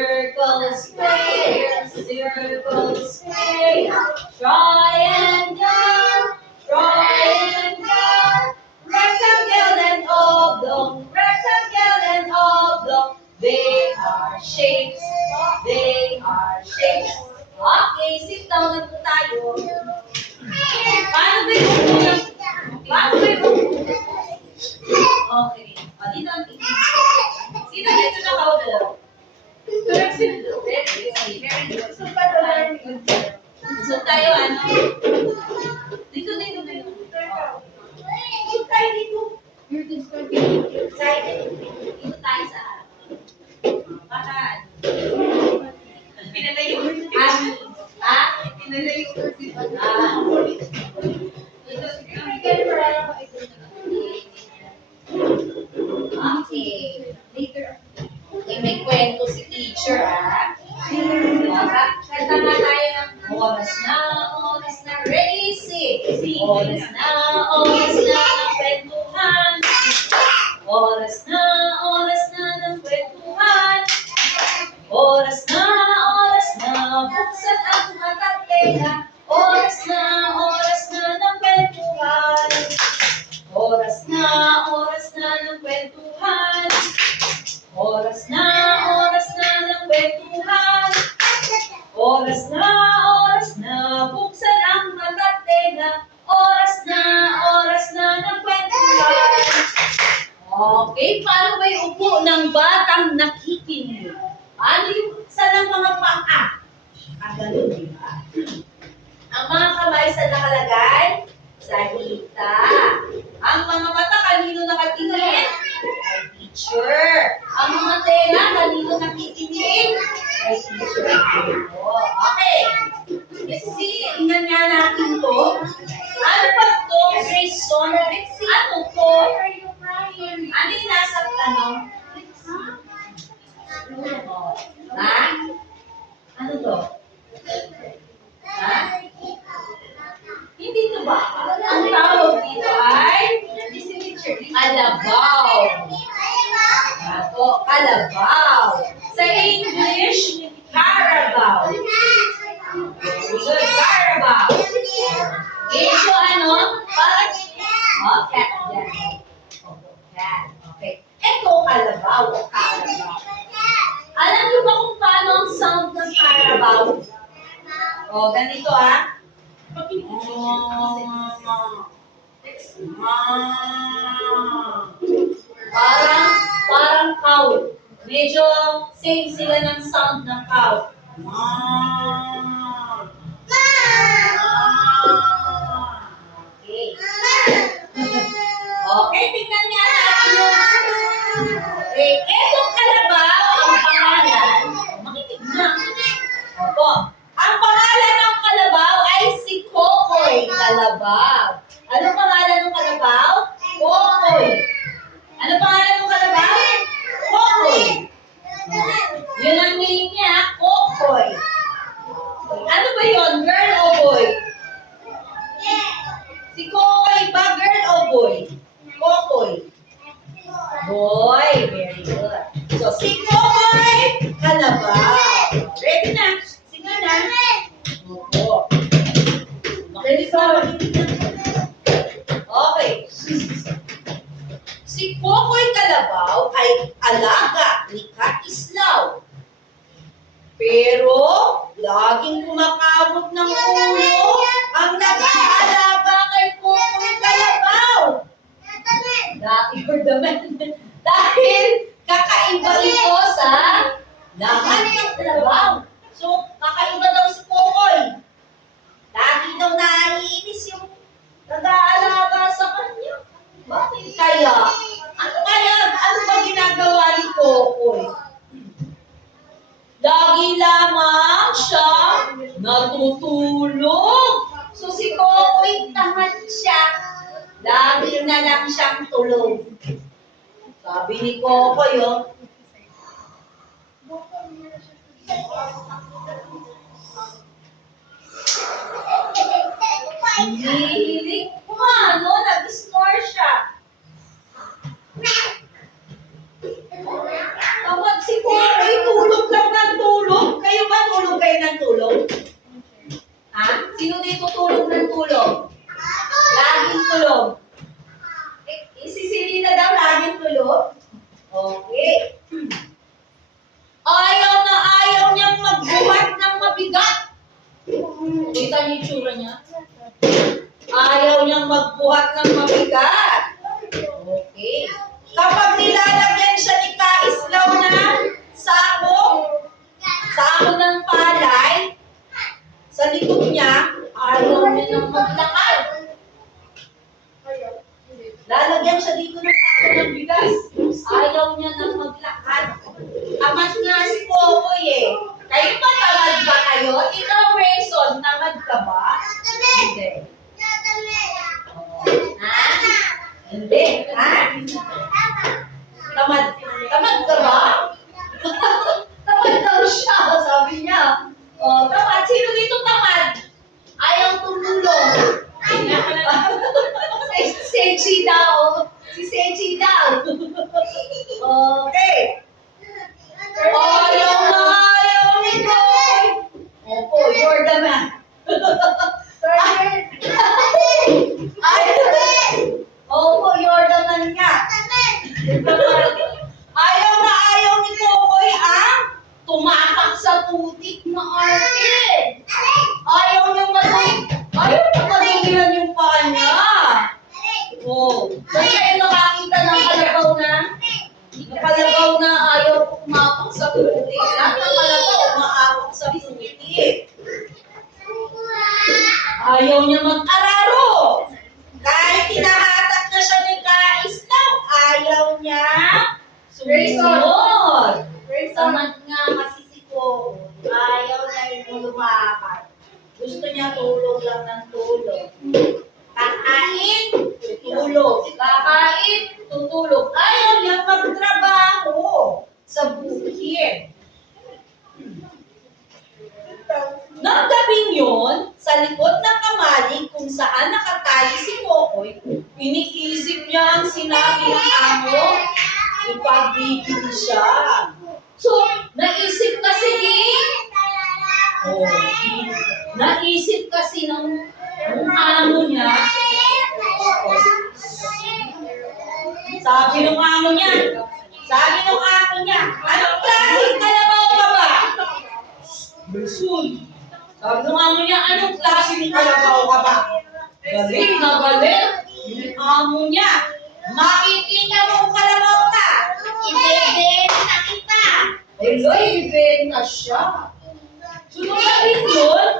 Circle, square, circle, square, triangle, triangle, rectangle and oblong, rectangle and oblong. They are shapes, they are shapes. Okay, sit down na po tayo. Paano ba yung upo? Paano ba yung upo? Okay. O, dito ang tingin. Sino dito nakaupo? Very good. So tayo, ano? Dito. Dito tayo dito. Dito tayo sa harap. Para, pinalayo. Pinalayo. Okay. Later. Okay, may kwento si teacher, ha? Kanta nga tayo ng oras na, ready, sing. Oras na ng kwentuhan. Oras na ng kwentuhan. Oras na, buksan ang mata't tenga. Oras na ng kwentuhan. Oras na ng kwentuhan. Oras na ng kwentuhan. Oras na, buksan ang mata't tenga. Oras na ng kwentuhan. Okay, paano ba yung upo ng batang nakikinig? Ano yung saan ang mga paa? Ganun, di ba? Ang mga kamay saan nakalagay? Sa hita. Ang mga mata kanino nakatingin? Kay teacher. Ang mga tenga kanino nakikinig? Kay teacher. Okay. Kasi tingnan nga natin to. Ano ba to? Grayson? Ano to? Ano yung nasa tanong? Ha? Ano to? Ha? Hindi ito ba? Ang tawag dito ay kalabaw. Ako, kalabaw. Sa English, Carabao. Very good, Carabao. Okay, so ano? Okay, yan. Okay. Ito, kalabaw o Carabao. Alam niyo ba kung paano ang sound ng Carabao? O, ganito ah. Parang cow. Medyo same sila ng sound ng cow. Okay. Okay, tingnan niya natin yung... Okay, etong kalabaw, ang pangalan, makinig na. Opo. Ang pangalan ng kalabaw ay si Kokoy Kalabaw. Anong pangalan ng kalabaw? Kokoy. Anong pangalan ng kalabaw? Kokoy. Yun ang name niya, Kokoy. Ano ba yun? Girl o boy? Si Kokoy ba girl o boy? Kokoy. Boy. Very good. So, si Kokoy Kalabaw. Ready na? Sige na. Opo. Okay. Si Kokoy Kalabaw ay alaga ni Katislaw. Pero, laging kumakamot ng ulo ang nag-aalaga kay Kokoy Kalabaw. Dahil kakaiba ito sa lahat ng kalabaw. So, kakaiba daw si Kokoy. Lagi daw naiinis yung nag-aalaga sa kanya. Bakit kaya? Ano ba ginagawa ni Kokoy? Lagi lamang siya natutulog. So si Kokoy tamad siya. Lagi na lang siyang tulog. Sabi ni Kokoy, hihilig pa, nag-snore siya. Kapag si Kokoy tulog lang ng Maganda yung itsura niya. Ayaw niyang magbuhat ng mabigat. Okay. Kapag nilalagyan siya ni Kaislaw na sako ng palay, sa likod niya, ayaw niya nang maglakad. Lalagyan siya dito ng sako ng bigas. Ayaw niya nang maglakad. Tamad nga si Popoy eh. Kayo ba tamad ba kayo? Ikaw, Rayson, tamad ka ba? Hindi. Ha? Hindi. Ha? Tamad. Tamad ka ba? Tamad daw siya, sabi niya. Oh, tamad. Sino dito tamad? Ayaw tumulong. Si Sechi daw. Si Sechi daw. Okay. Ayaw ni Boy. Opo, you're the man. Opo, you're the man nga. Ayaw ni Popoy ang tumapak sa putik na arte. Ayaw matugilan yung paa niya. Oh, saan kayo nakakita ng kalabaw na ayaw umapak sa putik? Lahat ng kalabaw umaapak sa putik. Ayaw niya mag-araro. Kahit hinahatak na siya ni Kaislaw, ayaw niya sumunod. Tamad nga kasi si Coco. Ayaw na yung lumakad. Gusto niya tulog lang ng tulog. Kakain, tutulog. Kakain, tutulog. Ayaw niya magtrabaho sa bukid. Nang gabing yun, sa likod ng kamalig kung saan nakatali si Kokoy, iniisip niya ang sinabi ng amo, ipagbibili siya. So, naisip kasi ng amo niya, sabi ng amo niya, anong klaseng kalabaw ka ba? Bersun. Sabi ng amo niya, anong klaseng kalabaw ka ba? Galit na galit. Yung amo niya, makikita mo kalabaw ka. Ibebenta kita. Ibebenta siya. Sunod na rin yun,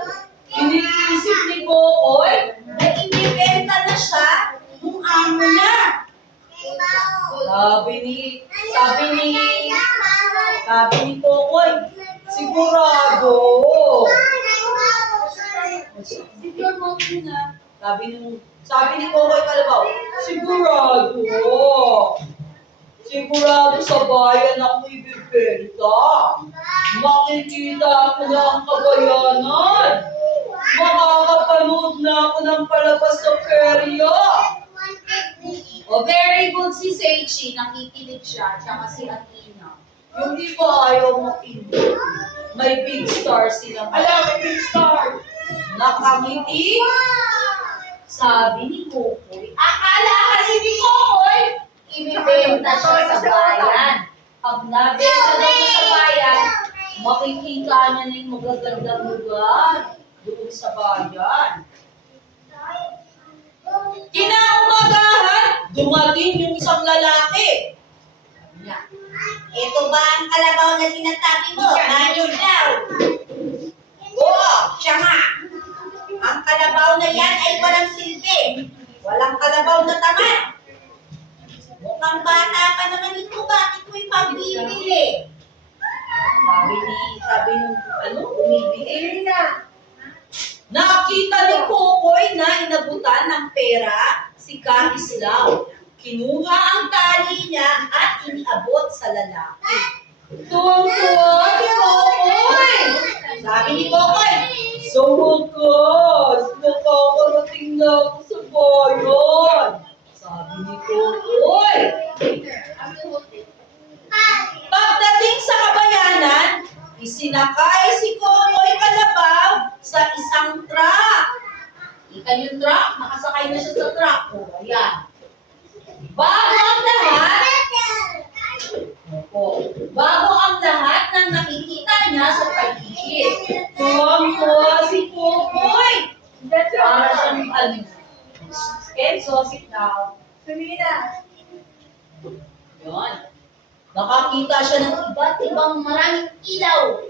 iniisip ni Kokoy na ibebenta na siya ng amo niya. Sabi ni Kokoy, sigurado. Sigurado mo na. Sabi ni Kokoy Kalabaw, sigurado sa bayan ako ibibenta. Makikita ako na ang kabayanan. Makakapanood na ako ng palabas sa perya. Oh, very good si Seichi. Nakikinig siya. Tsaka si Athena. Yung iba ayaw makinig. May big star sila. May big star. Nakangiti. Sabi ni Kokoy. Akala kasi ni Kokoy, ibibenta siya sa bayan. Pag nabenta daw siya sa bayan, makikita niya na yung magagandang lugar doon sa bayan. Kinaumagahan, dumating yung isang lalaki. Ito ba ang kalabaw na sinasabi mo? Ayun daw. Oo, siya nga. Ang kalabaw na yan ay walang silbi. Walang kalabaw na tamad. Mukhang bata pa naman ito. Bakit mo ipabibili? Sabi nung umibili na. Nakita ni Kokoy na inabutan ng pera si Kaislaw. Kinuha ang tali niya at iniabot sa lalaki. Tuwang-tuwa si Kokoy! Sabi ni Kokoy, sa wakas, nakakarating na ako sa bayan. Sabi ni Kokoy. Pagdating sa kabayanan, isinakay si Kokoy Kalabaw sa isang truck. Kita yung truck, nakasakay na siya sa truck. O, ayan. Bago ang lahat ng nakikita niya sa paligid. Tuwang-tuwa si Kokoy. Para siyang ano. Kenzo, sit down. Sabrina. Yun. Nakakita siya ng iba't ibang maraming ilaw.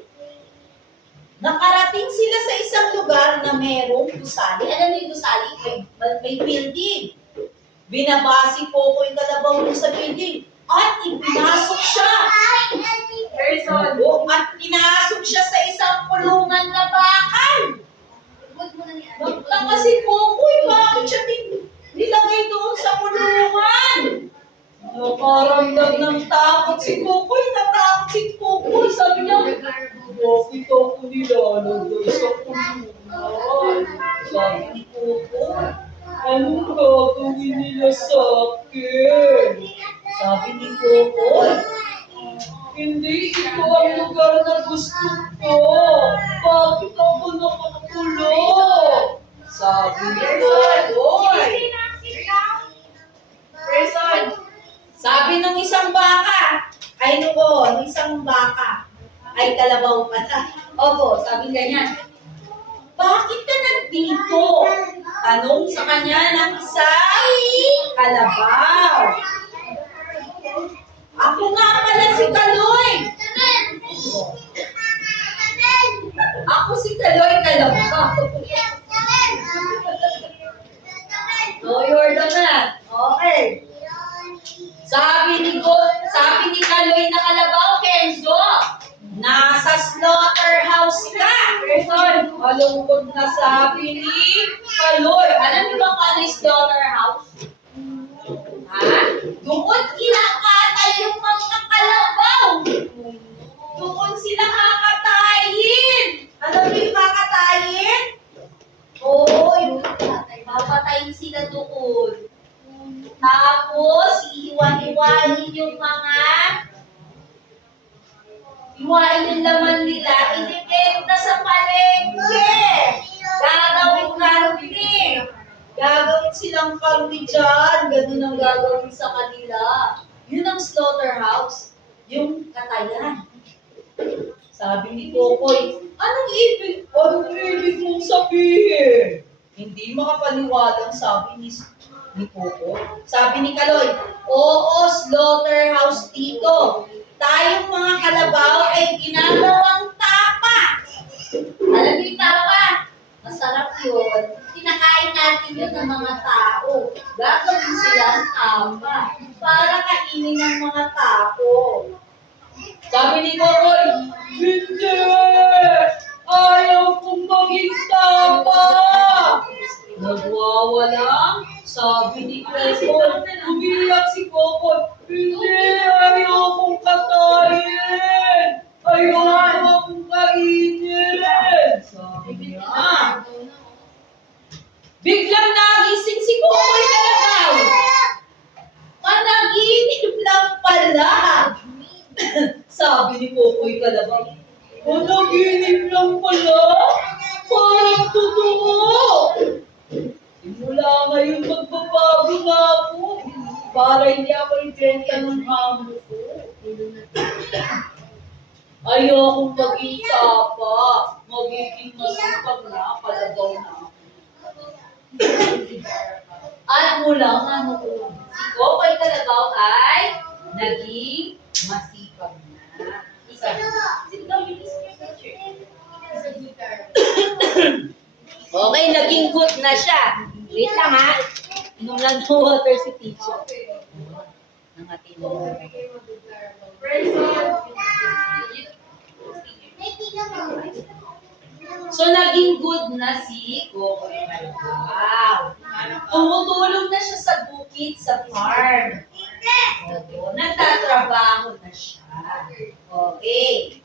Nakarating sila sa isang lugar na merong gusali. Alam niyo yung gusali? May building. Binaba si Coco yung kalabaw dun sa building. At ipinasok siya. Person. At pinasok siya sa isang kulungan na bakal. Nagtaka si Coco, bakit siya nilagay doon sa kulungan? Nakaramdam ng takot si Coco, natakot si Coco. Sabi niya, bakit ako nilalagay sa kulungan? Sabi ni Coco, anong gagawin nila sa akin? Sabi ni Coco, hindi ito ang lugar na gusto ko. Bakit ako nakakulong? Sabi ni Coco. Person. Sabi ng isang baka, ay noon, isang baka, ay kalabaw pala. Opo, sabi ganyan, bakit ka nandito? Tanong sa kanya ng isang kalabaw. Ako nga pala si Kaloy. Ako si Kaloy Kalabaw. No, you're the man. Okay. Sabi ni Kaloy na Kalabaw, Kenzo, nasa slaughterhouse ka. Person. Malungkot na sabi ni Kaloy. Alam niyo ba kung ano yung slaughterhouse? Ha? Doon kinakatal yung mga kalabaw. Doon sila kakatayin. Alam niyo yung kakatayin? Oo, yung papatayin sila doon. Tapos, iiwan-iwanin yung laman nila, ibibenta sa palengke. Gagawin karne. Gagawin silang karne dyan. Ganun ang gagawin sa kanila. Yun ang slaughterhouse. Yung katayan. Sabi ni Kokoy, anong ibig mong sabihin? Hindi makapaniwalang sabi ni Coco. Sabi ni Kaloy, oo, slaughterhouse dito. Tayong mga kalabaw ay ginagawang tapa. Alam niyo yung tapa? Masarap yun. Kinakain natin yun ng mga tao. Gagawin silang tapa para kainin ng mga tao. Sabi ni Kokoy, hindi! Ayaw kong maging tapa! Nagwawalang, sabi ni Coco, umiyak si Coco, hindi, ayaw kong katayin! Ayaw akong kainin! Sabi niya. Biglang nagising si Coco Kalabaw. Panaginip lang pala. Sabi ni Coco Kalabaw, panaginip lang pala? Parang totoo! Simula ngayon magbabago na ako para hindi ako ibenta ng amo ko. Ayokong maging tapa. Magiging masipag na, palagaw na. At mula ang ano ko, si Kokoy Kalabaw ay naging masipag na. Okay, naging good na siya. Wait lang ha. Inom lang ng water si teacher. Ng ating So, naging good na si Kokoy Kalabaw. Tumutulong na siya sa bukid, sa farm. Opo, nagtatrabaho na siya. Okay.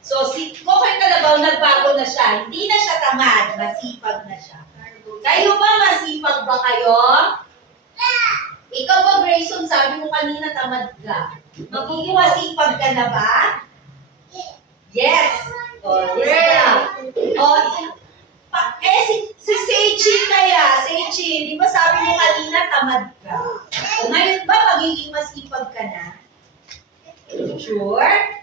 So si Kokoy Kalabaw, nagbago na siya. Hindi na siya tamad, masipag na siya. Kayo ba, masipag ba kayo? Ikaw ba, Grayson, sabi mo kanina tamad ka. Magiging masipag ka na ba? Yes. Si Seichi kaya, Seichi, di ba sabi mo kanina tamad ka? Ngayon ba magiging masipag ka na? Sure?